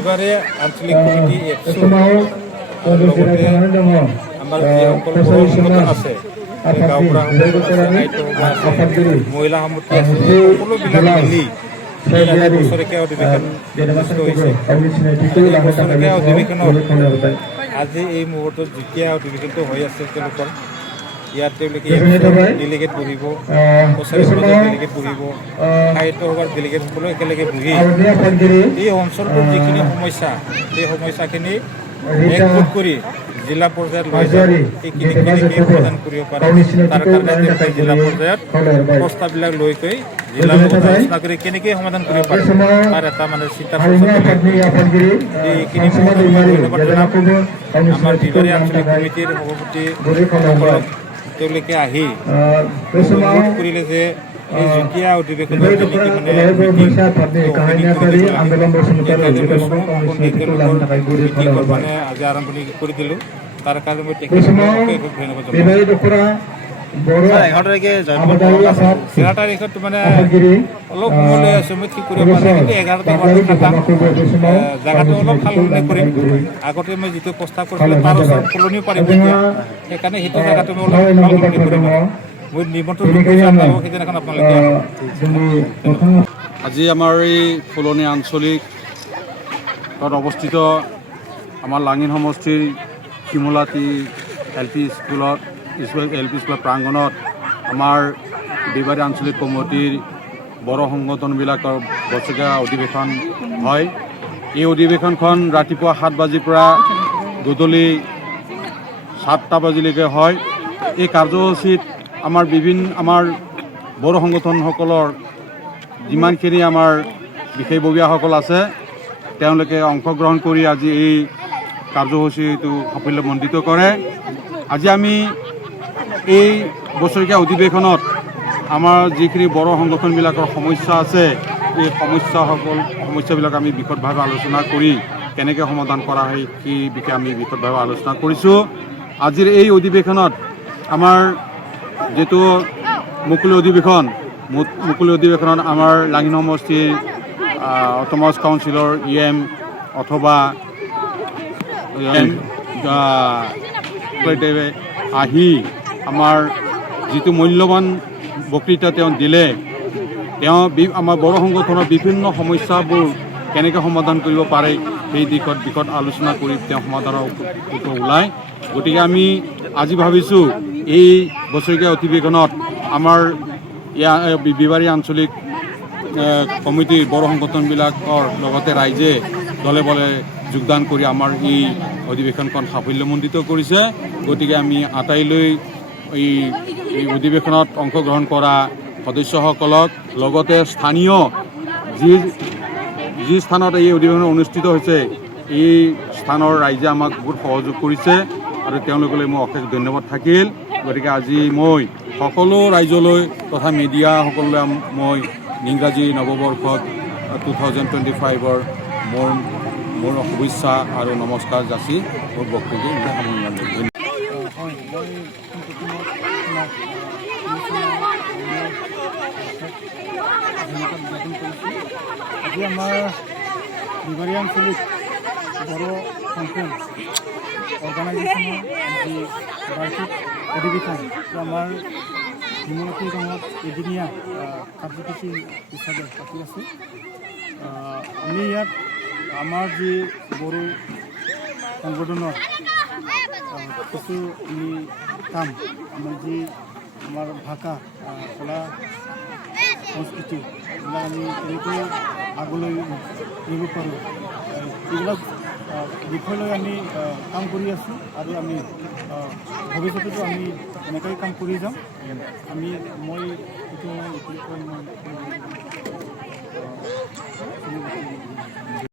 এবাৰে আঞ্চলিক কমিটি আমাৰ যিসকল সংগঠন আছে গাঁওবুঢ়া মহিলা সামগ্ৰী আছে সকলোবিলাক মিলি বছৰেকীয়া অধিৱেশন অনুষ্ঠিত হৈছে। বছৰেকীয়া অধিৱেশনত আজি এই মুহূৰ্তত যেতিয়া অধিৱেশনটো হৈ আছে তেওঁলোকৰ ইয়াত তেওঁলোকে ডেলিগেট বহিব, কছাৰী সমাজৰ ডেলিগেট বহিব, সাহিত্য সভাৰ ডেলিগেট সকলো একেলগে বহি এই অঞ্চলটোৰ যিখিনি সমস্যা সেই সমস্যাখিনি একগোট কৰি জিলা পৰ্যায়ত লৈ যায় সেইখিনি কেনেকৈ সমাধান কৰিব পাৰে তাৰ কাৰণে তেওঁলোকে জিলা পৰ্যায়ত প্ৰস্তাৱবিলাক লৈ গৈ জিলাৰ লগত আলোচনা কৰি কেনেকৈ সমাধান কৰিব পাৰে তাৰ এটা মানে চিন্তা এইখিনি ধন্যবাদ জনাম আমাৰ বিবাৰী আঞ্চলিক কমিটিৰ সভাপতিসকলক। তেওঁলোকে আহি অনুৰোধ কৰিলে যে এই যেতিয়া অধিৱেশনত মানে আজি আৰম্ভণি কৰি দিলোঁ তাৰ কাৰণে মই তেখেতসকলক ধন্যবাদ জনাওঁ। 13 তাৰিখত মানে অলপ সময় লৈ আছোঁ মই ঠিক কৰিব পৰা নাই, কিন্তু 11 তাৰিখত খাটাম জেগাটো অলপ সলনি কৰিম। আগতে মই যিটো প্ৰস্তাৱ কৰিছিলোঁ তাৰ ওচৰত সলনিও পাৰিব এতিয়া, সেইকাৰণে সেইটো জেগাটো মই অলপ সলনি কৰিম। মই নিমন্ত্ৰণ জনাব সেইদিনাখন আপোনালোকে আজি আমাৰ এই ফুলনি আঞ্চলিক অৱস্থিত আমাৰ লাঙিন সমষ্টিৰ শিমলাটি LP স্কুলৰ প্ৰাংগণত আমাৰ বিবাৰী আঞ্চলিক কমিটিৰ বড়ো সংগঠনবিলাকৰ বছৰীয়া অধিৱেশন হয়। এই অধিৱেশনখন ৰাতিপুৱা 7 বাজিৰ পৰা গধূলি 7টা বাজিলৈকে হয়। এই কাৰ্যসূচীত আমাৰ আমাৰ বড়ো সংগঠনসকলৰ যিমানখিনি আমাৰ বিষয়ববীয়াসকল আছে তেওঁলোকে অংশগ্ৰহণ কৰি আজি এই কাৰ্যসূচীটো সাফল্যমণ্ডিত কৰে। আজি আমি এই বছৰীয়া অধিৱেশনত আমাৰ যিখিনি বড়ো সংগঠনবিলাকৰ সমস্যা আছে এই সমস্যাবিলাক আমি বিশদভাৱে আলোচনা কৰি কেনেকৈ সমাধান কৰা হয় সেই বিষয়ে আমি বিশদভাৱে আলোচনা কৰিছোঁ। আজিৰ এই অধিৱেশনত আমাৰ যিটো মুকলি অধিৱেশনত আমাৰ লাঙিন সমষ্টিৰ অট'নমাছ কাউন্সিলৰ EM অথবা আহি আমাৰ যিটো মূল্যৱান বক্তৃতা তেওঁ দিলে, তেওঁ আমাৰ বড়ো সংগঠনৰ বিভিন্ন সমস্যাবোৰ কেনেকৈ সমাধান কৰিব পাৰে সেই দিশত আলোচনা কৰি তেওঁ সমাধানৰ ওলায়। গতিকে আমি আজি ভাবিছোঁ এই বছৰীয়া অধিৱেশনত আমাৰ বিবাৰী আঞ্চলিক কমিটিৰ বড়ো সংগঠনবিলাকৰ লগতে ৰাইজে দলে বলে যোগদান কৰি আমাৰ এই অধিৱেশনখন সাফল্যমণ্ডিত কৰিছে। গতিকে আমি আটাইলৈ এই অধিৱেশনত অংশগ্ৰহণ কৰা সদস্যসকলক লগতে স্থানীয় যি স্থানত এই অধিৱেশন অনুষ্ঠিত হৈছে এই স্থানৰ ৰাইজে আমাক বহুত সহযোগ কৰিছে আৰু তেওঁলোকলৈ মই অশেষ ধন্যবাদ থাকিল। গতিকে আজি মই সকলো ৰাইজলৈ তথা মিডিয়াসকললৈ মই ইংৰাজী নৱবৰ্ষত 2025ৰ মোৰ শুভেচ্ছা আৰু নমস্কাৰ যাচি মোৰ বক্তব্য সামৰণি। আজি আমাৰ বিবাৰী আঞ্চলিক বড়ো সংগঠন অৰ্গেনাইজেশ্যনৰ যি বাৰ্ষিক অধিৱেশন আমাৰ শিমলাটি গাঁৱত এদিনীয়া কাৰ্যসূচী হিচাপে পাতি আছে। আমি ইয়াত আমাৰ যি বড়ো সংগঠনৰ কিছু আমি কাম আমাৰ যি আমাৰ ভাষা কলা সংস্কৃতি এইবিলাক আমি কেনেকৈ আগলৈ নিব পাৰোঁ এইবিলাক বিষয় লৈ আমি কাম কৰি আছোঁ আৰু আমি ভৱিষ্যতেতো আমি এনেকৈ কাম কৰি যাম। মই